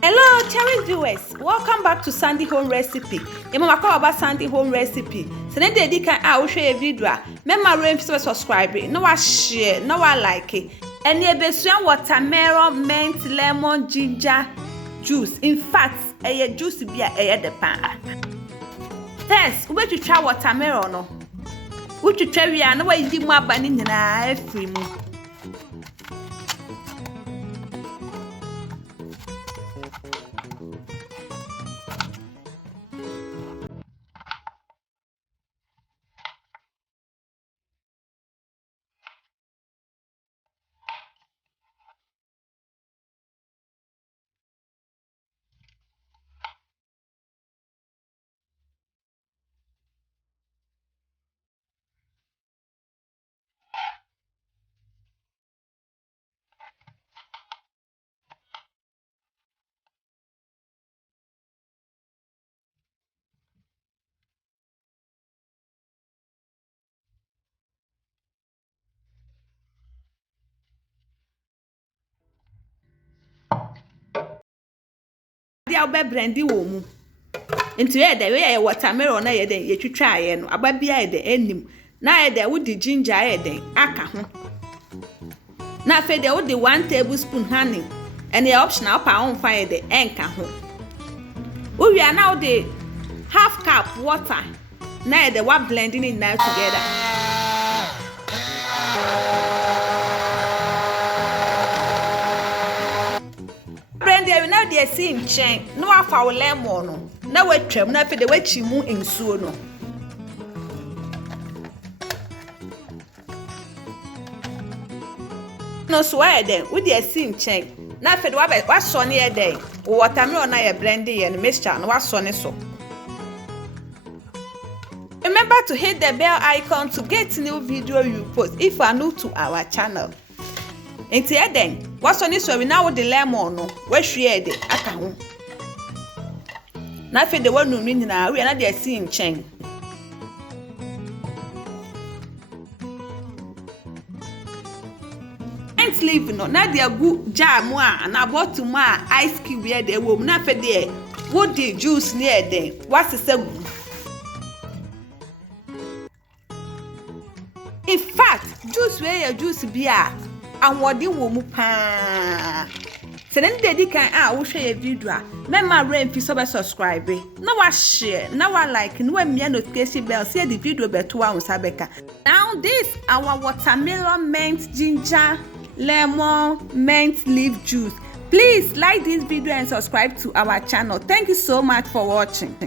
Hello, cherished viewers. Welcome back to Sandy Home Recipe. Your mama call about Sandy Home Recipe. So then they can show a video. Remember, remember subscribe. No one share, no one like it. And you be sweet watermelon, mint, lemon, ginger juice. In fact, a juice be a the pan. First, we to try watermelon. No, we to try we are no way you more banning na free. Dia obe brandy wo mu nti ye de we watermelon na ye de ye twitwa ye no aba bia ye de anim na ye de wo di ginger ye de aka ho na fe de wo di 1 tablespoon honey and the optional pa on fire de enka ho wo wi na wo di half cup water na ye de wa blending it now together. Brandy we now dey see in chain no afa wo lemon no na we twam na fe de we chi mu nsuo no no so why then we dey see in chain na fe de wa so ne ye dey watermelon na ye blend ye no mixture no wa so ne so. Remember to hit the bell icon to get new video you post if you are new to our channel. Enti eden what's on this we now with the lemon no we hwe de aka ho na fe de wonu nu nyina we na de asi nchen ent leave no na de agu jam a na bottom a ice cube ye de wo na fe de wo di juice ni eden wasesa gu. In fact juice we ya juice bia and what you will pa. So then they can wo share video a member rain fi subscribe na wa share na wa like na wa mia notification bell see the video beto wa usabeka. Now this our watermelon mint ginger lemon mint leaf juice. Please like this video and subscribe to our channel. Thank you so much for watching.